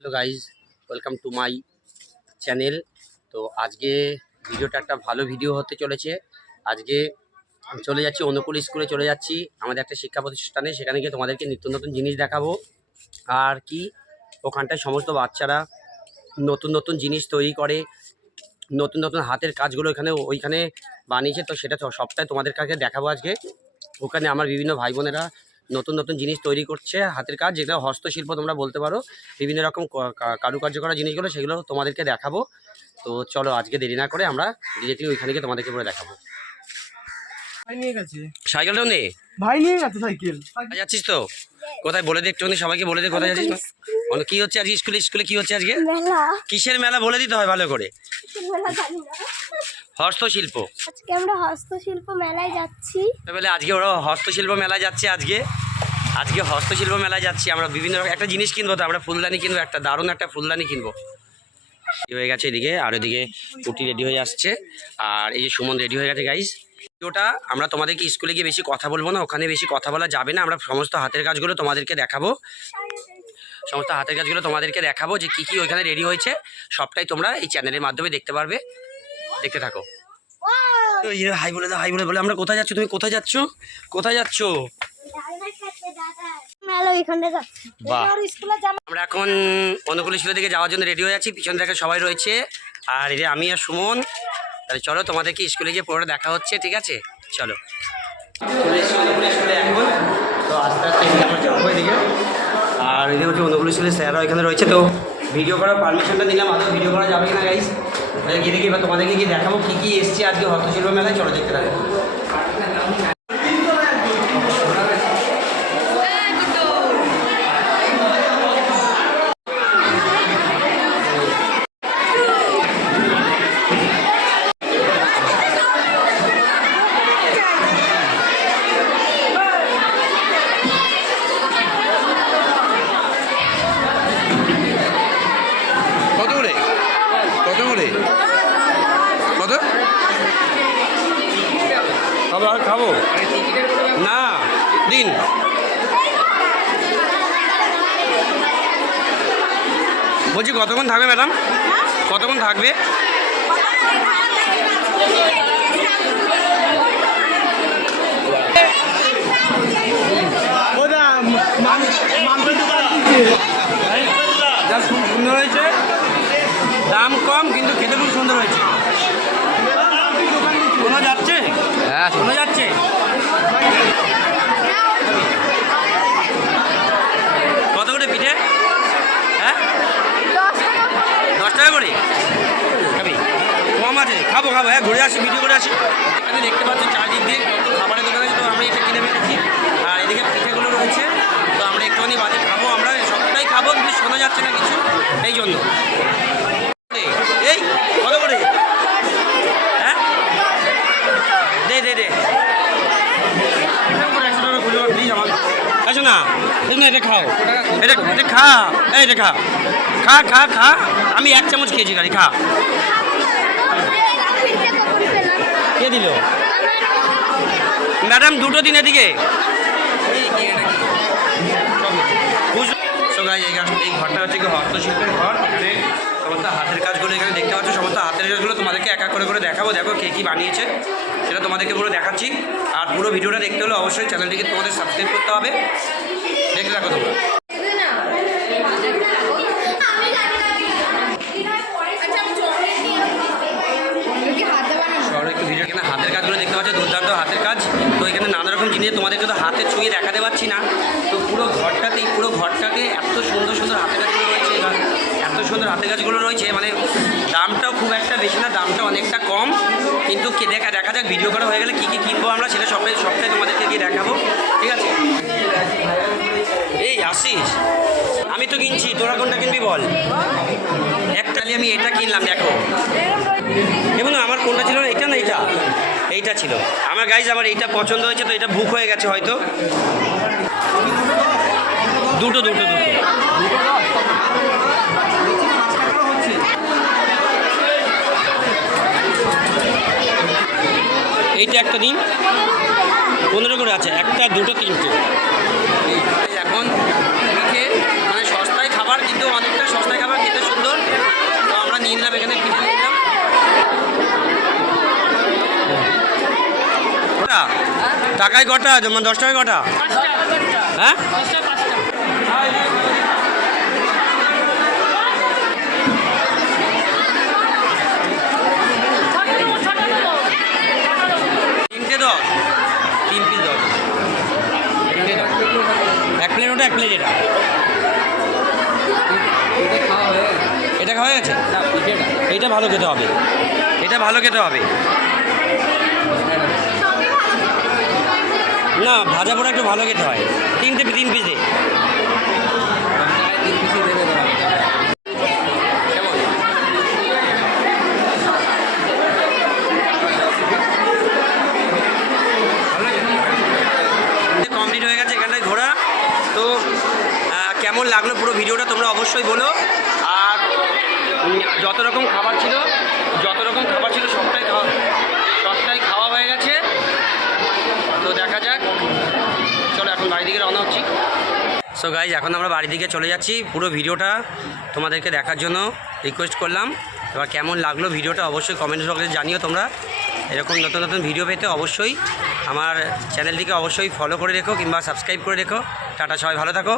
Hello guys welcome to my channel তো আজকে ভিডিওটা একটা ভালো ভিডিও হতে চলেছে। আজকে চলে যাচ্ছি, অনুকূল স্কুলে চলে যাচ্ছি। আমাদের একটা শিক্ষা প্রতিষ্ঠানে, সেখানে গিয়ে তোমাদেরকে নিত্য নতুন জিনিস দেখাবো। আর কি, ওখানটায় সমস্ত বাচ্চারা নতুন নতুন জিনিস তৈরি করে। নতুন নতুন হাতের কাজগুলো এখানে, ওইখানে বানিয়েছে। তো সেটা সবটাই তোমাদের কাছে দেখাবো আজকে। ওখানে আমার বিভিন্ন ভাই বোনেরা নতুন নতুন জিনিস তৈরি করছে হাতের কাজ যেটা হস্তশিল্প তোমরা বলতে পারো। বিভিন্ন রকম কারুকার্য করা জিনিসগুলো সেগুলো তোমাদেরকে দেখাবো। তো চলো আজকে দেরি না করে আমরা ডিরেক্টলি ওইখানে গিয়ে তোমাদেরকে পুরো দেখাবো। ভাই নিয়ে গেছে। সাইকেলটাও নেই? ভাই নিয়ে গেছে সাইকেল। যাচ্ছিস তো? কোথায় বলে দে একটুখানি সবাইকে বলে দে কোথায় যাচ্ছিস? বলো, কি হচ্ছে আজকে স্কুলে স্কুলে কি হচ্ছে আজকে? মেলা। কিসের মেলা বলে দিতে হয় ভালো করে? মেলা জানি না। হস্তশিল্প। আজকে আমরা হস্তশিল্প মেলায় যাচ্ছি। বলে আজকে ওরা হস্তশিল্প মেলায় যাচ্ছে আজকে। আজকে হস্তশিল্প মেলায় যাচ্ছি আমরা বিভিন্ন রকম একটা জিনিস কিনবো তো আমরা ফুলদানি কিনবো একটা দারুণ একটা ফুলদানি কিনবো। হয়ে গেছে এদিকে আর এদিকে কুটি রেডি হয়ে আসছে আর এই যে সুমন রেডি হয়ে গেছে গাইস ভিডিওটা আমরা তোমাদেরকে স্কুলে গিয়ে বেশি কথা বলব না ওখানে বেশি কথা বলা যাবে না আমরা সমস্ত হাতের কাজগুলো তোমাদেরকে দেখাবো। সমস্ত হাতের কাজগুলো তোমাদেরকে দেখাবো যে কী কী ওইখানে রেডি হয়েছে সবটাই তোমরা এই চ্যানেলের মাধ্যমে দেখতে পারবে দেখতে থাকো। হাই বলে দাও হাই বলে বলে আমরা কোথায় যাচ্ছ? তুমি কোথায় যাচ্ছ? কোথায় যাচ্ছ মেলা ওইখানে যাচ্ছি বাহ। আর স্কুলে জামা আমরা এখন অনুকূল স্কুলের দিকে যাওয়ার জন্য রেডি হয়ে আছি পিছনে দেখে সবাই রয়েছে। আর এই যে আমি আর সুমন তাহলে চলো তোমাদেরকে স্কুলে গিয়ে পুরোটা দেখা হচ্ছে ঠিক আছে? চলো। চলে এসেছি অনুকূল স্কুলে এখন। তো আস্তে আস্তে আমরা যাব এদিকে। আর এদিকে হচ্ছে অনুকূল স্কুলের স্যাররা এখানে রয়েছে তো ভিডিও করার পারমিশনটা দিলাম আদৌ ভিডিও করা যাবে কিনা গাইস গিয়ে দেখি এবার তোমাদেরকে গিয়ে দেখাবো কী কী এসছে আজকে হস্তশিল্প মেলায়। চলো দেখতে থাকো কত করে কত করে কত খাব আর খাব। না, দিন। বলছি, কতক্ষণ থাকবে ম্যাডাম? কতক্ষণ থাকবে? যা সুন্দর হয়েছে দাম কম, কিন্তু খেতে খুব সুন্দর হয়েছে শোনা যাচ্ছে হ্যাঁ শোনা যাচ্ছে কত করে পিঠে হ্যাঁ দশ টাকা করে। খাবি? কম আছে। খাব খাব। হ্যাঁ ঘুরে আসি, ভিডিও করে আসি। আমি দেখতে পাচ্ছি চারদিক দিয়ে খাবারের দোকান তো আমি এটা কিনে ফেলেছি আর এদিকে পিঠেগুলো রয়েছে, তো আমরা একটুখানি বাজে খাব আমরা, সবটাই খাব, কিন্তু শোনা যাচ্ছে না কিছু, এই জন্য এই কত করে হ্যাঁ দে দে দে প্লিজ আমার আচ্ছা না? এটা খাও। এটা এটা খা। এই এটা খা। খা খা খা। আমি এক চামচ খেয়েছি গাড়ি খা। কে দিল? ম্যাডাম দুটো দিন এদিকে। এই ঘরটা হচ্ছে কি হস্তশিল্পের ঘর। সমস্ত হাতের কাজগুলো এখানে দেখতে পাচ্ছ সমস্ত হাতের কাজগুলো তোমাদেরকে এক এক করে করে দেখাবো। দেখো কে কী বানিয়েছে। সেটা তোমাদেরকে পুরো দেখাচ্ছি। আর পুরো ভিডিওটা দেখতে হলে অবশ্যই চ্যানেলটিকে তোমাদের সাবস্ক্রাইব করতে হবে। দেখতে থাকো তোমরা। এখানে হাতের কাজগুলো দেখতে পাচ্ছ, দুর্দান্ত হাতের কাজ। তো এখানে নানা রকম জিনিস তোমাদেরকে তো হাতে ছুঁয়ে দেখাতে পারছি না। তো পুরো ঘরটাতেই, পুরো ঘরটাতে এত সুন্দর সুন্দর হাতের কাজগুলো রয়েছে এত সুন্দর হাতের কাজগুলো রয়েছে মানে দামটাও খুব একটা বেশি না, দামটা অনেকটা কম। কিন্তু দেখা দেখা যাক ভিডিও করা হয়ে গেলে কী কী কিনবো আমরা সেটা সবটাই সবটাই তোমাদেরকে গিয়ে দেখাবো। ঠিক আছে? এই আসিস আমি তো কিনছি, তোরা কোনটা কিনবি বল? একটা আমি এটা কিনলাম, দেখো। এবং আমার কোনটা ছিল না? এটা না এটা এইটা ছিল। আমার গাইজ আমার এইটা পছন্দ হয়েছে তো এটা বুক হয়ে গেছে হয়তো। দুটো দুটো দুটো। এইটা একটা দিন পনেরো করে আছে একটা দুটো তিনটে। এখন পিঠে মানে সস্তায় খাবার কিন্তু অনেকটা সস্তায় খাবার খেতে সুন্দর। তো আমরা নিয়ে নিলাম এখানে পিঠে নিয়ে নিলাম। টাকায় কটা? মানে দশ টাকায় কটা? হ্যাঁ? এক প্লেট এটা। এটা খাওয়া গেছে? এটা ভালো খেতে হবে। এটা ভালো খেতে হবে। না, ভাজা পোড়া একটু ভালো খেতে হয়। তিনটে তিন পিসে দে কেমন? কমপ্লিট হয়ে গেছে এখানটায় ঘোরা তো আহ, কেমন লাগল পুরো ভিডিওটা, তোমরা অবশ্যই বলো। আর যত রকম খাবার ছিল, যত রকম খাবার ছিল, সবটাই খাওয়া সবটাই খাওয়া হয়ে গেছে। তো দেখা যাক। চলো, এখন বাড়ি দিকে রওনা হচ্ছি। সো গাইজ এখন আমরা বাড়ির দিকে চলে যাচ্ছি পুরো ভিডিওটা। তোমাদেরকে দেখার জন্য রিকোয়েস্ট করলাম। এবার কেমন লাগল ভিডিওটা অবশ্যই কমেন্ট বক্সে জানিও তোমরা। এরকম নতুন নতুন ভিডিও পেতে অবশ্যই আমার চ্যানেলটিকে অবশ্যই ফলো করে রেখো কিংবা সাবস্ক্রাইব করে রেখো। টাটা, সবাই ভালো থাকো।